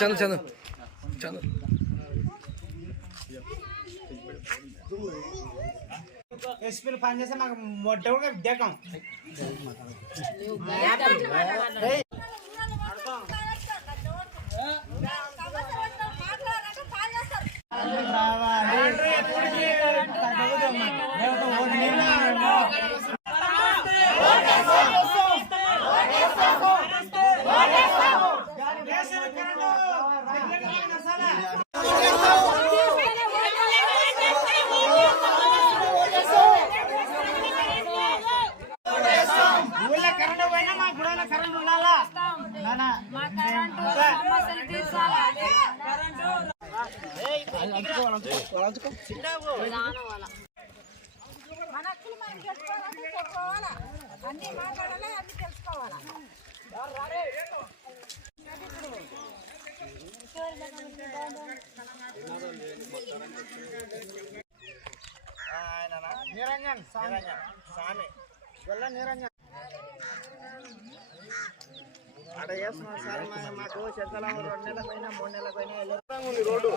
चलो चलो चलो ఎస్పీలు పని చేస్తే మాకు మొట్ట కూడా దేకం అన్ని మాట్లాడాలి, అన్ని తెలుసుకోవాలా. నిరంజన్ స్వామి గొల్ల నిరంజన్ అక్కడ చేస్తున్నాం సార్. మాకు చెత్తలం 2 నెలలకైనా 3 నెలలకైనా రోడ్డు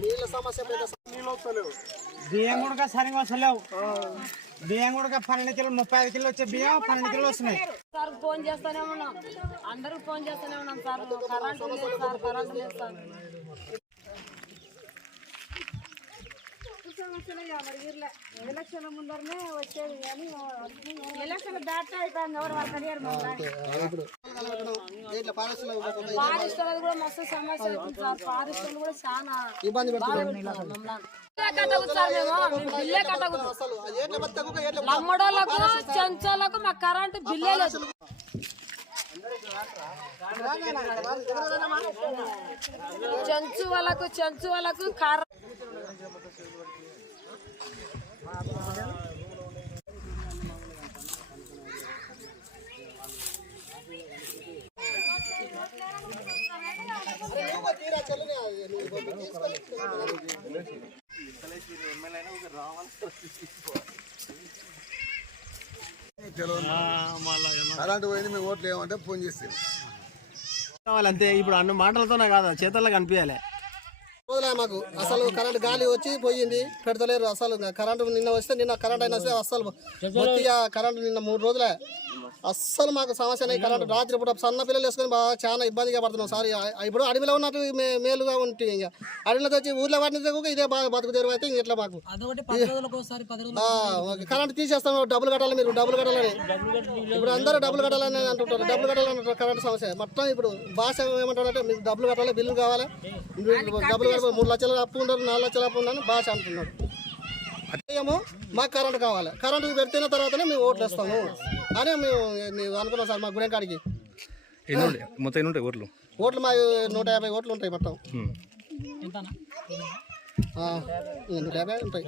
నీళ్ళ సమస్య బియ్యం కూడా సరిగా వస్తలేవు. బియ్యం కూడా 12 కిలో 35 కిలో వచ్చే బియ్యం 12 కిలో వస్తున్నాయి. సార్ ఫోన్ చేస్తానే ఉన్నాం, అందరూ ఫోన్ చేస్తానే ఉన్నాం సార్. కరెంటు లేదు సార్, కరెంటు లేదు సార్. ఎలక్షన్ ముందరనే వచ్చేది కానీ ఎలక్షన్ దాటే అయిపోయింది. ఎవరు ఫారెస్ట్ కూడా మస్తు సమస్య అవుతుంది సార్. ఫారెస్ట్ కూడా చాలా ఇబ్బంది అమ్మడోళ్ళకు చెంచోళ్ళకు మాకు కరెంటు బిల్లే లేదు. చెంచు వాళ్ళకు కరెంట్ కరెంటు పోయింది, మేము ఓట్లు ఏమంటే ఫోన్ చేస్తే అంతే. ఇప్పుడు అన్న మాటలతోనే కాదు, చేతల్లో కనిపించాలి. మాకు అసలు కరెంట్ గాలి వచ్చి పోయింది, పెడతలేరు అసలు. కరెంటు నిన్న వస్తే నిన్న కరెంట్ అయినా సరే అస్సలు మొత్తిగా కరెంటు నిన్న 3 రోజులే అస్సలు మాకు సమస్య. కరెంటు రాత్రి పూట సన్న పిల్లలు వేసుకొని బాగా చాలా ఇబ్బందిగా పడుతున్నాం సార్. ఇప్పుడు అడవిలో ఉన్నట్టు మేలుగా ఉంటుంది. ఇంకా అడవిలో వచ్చి ఊర్లో వాటిని ఇదే బాగా బతుకు తెరువు అయితే ఇట్లా మాకు కరెంట్ తీసేస్తాం. డబ్బులు కట్టాలి, మీరు డబ్బులు కట్టాలని ఇప్పుడు అందరూ డబ్బులు కట్టాలని అంటుంటారు. డబ్బులు కట్టాలంటారు. కరెంట్ సమస్య మొత్తం ఇప్పుడు భాష ఏమంటారంటే మీరు డబ్బులు కట్టాలి, బిల్లు కావాలి, డబ్బులు 3 లక్షల అప్పు ఉండరు, 4 లక్షల అప్పు ఉందని భాష అంటున్నారు. అదేమో మాకు కరెంట్ కావాలి, కరెంటు పెడితేనే తర్వాతనే మేము ఓట్లు వేస్తాము అని మేము అనుకున్నాం సార్. మా గుడెం కాడికి ఓట్లు మా 150 ఓట్లు ఉంటాయి మొత్తం. 150 ఉంటాయి.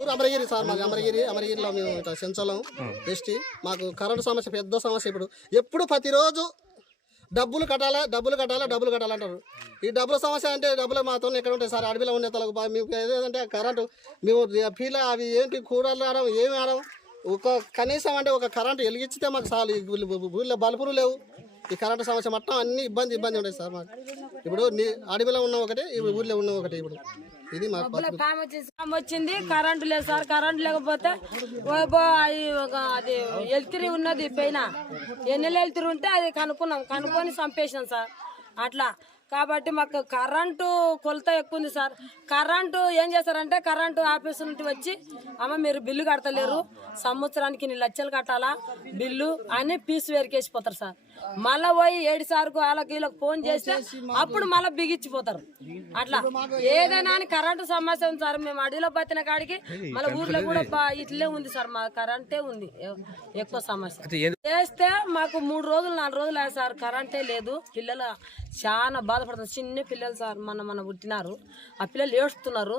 ఊరు అమరగిరి సార్, మాది అమరగిరిలో మేము చెంచలం ఎస్టీ. మాకు కరెంటు సమస్య పెద్ద సమస్య. ఎప్పుడు ప్రతిరోజు డబ్బులు కట్టాలంటారు. ఈ డబ్బుల సమస్య అంటే డబ్బులు మాతో ఎక్కడ ఉంటాయి సార్? అడవిలో ఉండే తలకు మేము ఏదంటే కరెంటు మేము ఫీల్ అవి ఏంటి కూరలు ఆడడం ఏమి ఆడడం. కనీసం అంటే ఒక కరెంటు వెలిగించితే మాకు చాలు. ఊళ్ళో బల్బులు లేవు. ఈ కరెంటు సమస్య మొత్తం అన్ని ఇబ్బంది ఉంటాయి సార్ మాకు. ఇప్పుడు అడవిలో ఉన్న ఒకటి, ఇప్పుడు ఊళ్ళో ఉన్న ఒకటి. ఇప్పుడు ఇది మాకు వచ్చింది. కరెంటు లేదు సార్. కరెంటు లేకపోతే అది ఎల్తిరి ఉన్నది పైన ఎన్నెలు ఎల్తిరి ఉంటే అది కనుక్కొని చంపేసాం సార్. అట్లా కాబట్టి మాకు కరెంటు కొలత ఎక్కువ ఉంది సార్. కరెంటు ఏం చేస్తారంటే కరెంటు ఆఫీసు నుండి వచ్చి అమ్మ మీరు బిల్లు కడతలేరు, సంవత్సరానికి 2 లక్షలు కట్టాలా బిల్లు అని పీసు వేరికేసిపోతారు సార్. మళ్ళా పోయి 7 సార్కు వాళ్ళకి వీళ్ళకి ఫోన్ చేస్తే అప్పుడు మళ్ళీ బిగించిపోతారు. అట్లా ఏదైనా అని కరెంటు సమస్య ఉంది సార్. మేము అడవిలో బతిన కాడికి మళ్ళీ ఊర్లో కూడా ఇట్లే ఉంది సార్. మా కరెంటే ఉంది ఎక్కువ సమస్య. చేస్తే మాకు 3 రోజులు 4 రోజులు అయ్యాయి సార్. కరెంటే లేదు. పిల్లల చాలా బాధపడుతున్నారు. చిన్న పిల్లలు సార్ మన పుట్టినారు, ఆ పిల్లలు ఏడుస్తున్నారు.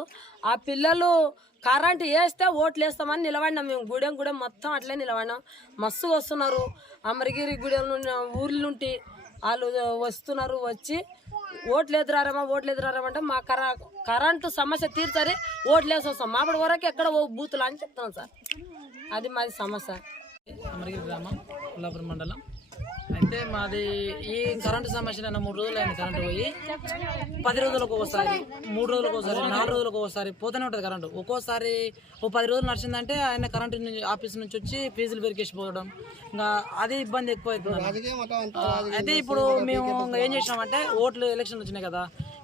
ఆ పిల్లలు కరెంటు వేస్తే ఓట్లు వేస్తామని నిలబడినాం మేము. గూడెం మొత్తం అట్లే నిలబడినాం. మస్తుగా వస్తున్నారు అమరగిరి గూడెం ఊర్ల నుండి వాళ్ళు వస్తున్నారు. వచ్చి ఓట్లు ఎదురారామంటే మా కరెంటు సమస్య తీర్చరి ఓట్లు వేసి వస్తాం. మాపటి వరకు ఎక్కడ బూతులు అని చెప్తున్నాం సార్. అది మాది సమస్య. అమరగిరి గ్రామం, కొల్లాపురం మండలం. అయితే మాది ఈ కరెంటు సమస్య 3 రోజులు అయింది. కరెంటు పోయి 10 రోజులకు ఒకసారి, 3 రోజులకు ఒకసారి, 4 రోజులకు ఒకసారి పోతూనే ఉంటుంది కరెంటు. ఒక్కోసారి 10 రోజులు నడిచిందంటే ఆయన కరెంటు ఆఫీస్ నుంచి వచ్చి ఫీజులు పెరికేసి పోవడం, ఇంకా అది ఇబ్బంది ఎక్కువ అవుతుంది. అయితే ఇప్పుడు మేము ఏం చేసినామంటే ఓట్లు ఎలక్షన్లు వచ్చినాయి కదా,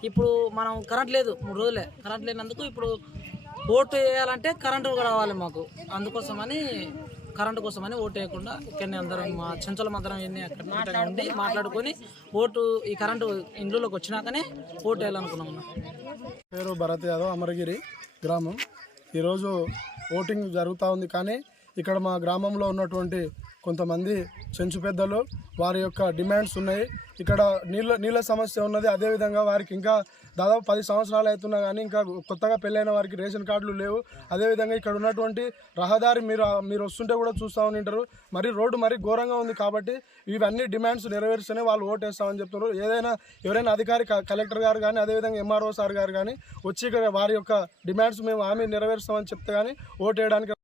ఇప్పుడు మనం కరెంట్ లేదు 3 రోజులే. కరెంట్ లేనందుకు ఇప్పుడు ఓటు వేయాలంటే కరెంటు రావాలి మాకు. అందుకోసమని కరెంటు కోసమని ఓటు వేయకుండా ఇక్కడనే అందరం మా చెంచలం అందరం అక్కడ ఉండి మాట్లాడుకొని ఓటు ఈ కరెంటు ఇండ్లలోకి వచ్చినాకనే ఓటు వేయాలనుకున్నాం. పేరు భరత్ యాదవ్, అమరగిరి గ్రామం. ఈరోజు ఓటింగ్ జరుగుతూ ఉంది. కానీ ఇక్కడ మా గ్రామంలో ఉన్నటువంటి కొంతమంది చెంచు పెద్దలు వారి యొక్క డిమాండ్స్ ఉన్నాయి. ఇక్కడ నీళ్ళ సమస్య ఉన్నది. అదేవిధంగా వారికి ఇంకా దాదాపు 10 సంవత్సరాలు అవుతున్నా కానీ ఇంకా కొత్తగా పెళ్ళైన వారికి రేషన్ కార్డులు లేవు. అదేవిధంగా ఇక్కడ ఉన్నటువంటి రహదారి మీరు వస్తుంటే కూడా చూస్తూ ఉంటారు, రోడ్డు మరీ ఘోరంగా ఉంది. కాబట్టి ఇవన్నీ డిమాండ్స్ నెరవేర్స్తేనే వాళ్ళు ఓటు వేస్తామని చెప్తున్నారు. ఎవరైనా అధికారి కలెక్టర్ గారు కానీ అదేవిధంగా ఎంఆర్ఓ సార్ గారు కానీ వచ్చి ఇక్కడ వారి యొక్క డిమాండ్స్ మేము హామీ నెరవేరుస్తామని చెప్తే కానీ ఓటు వేయడానికి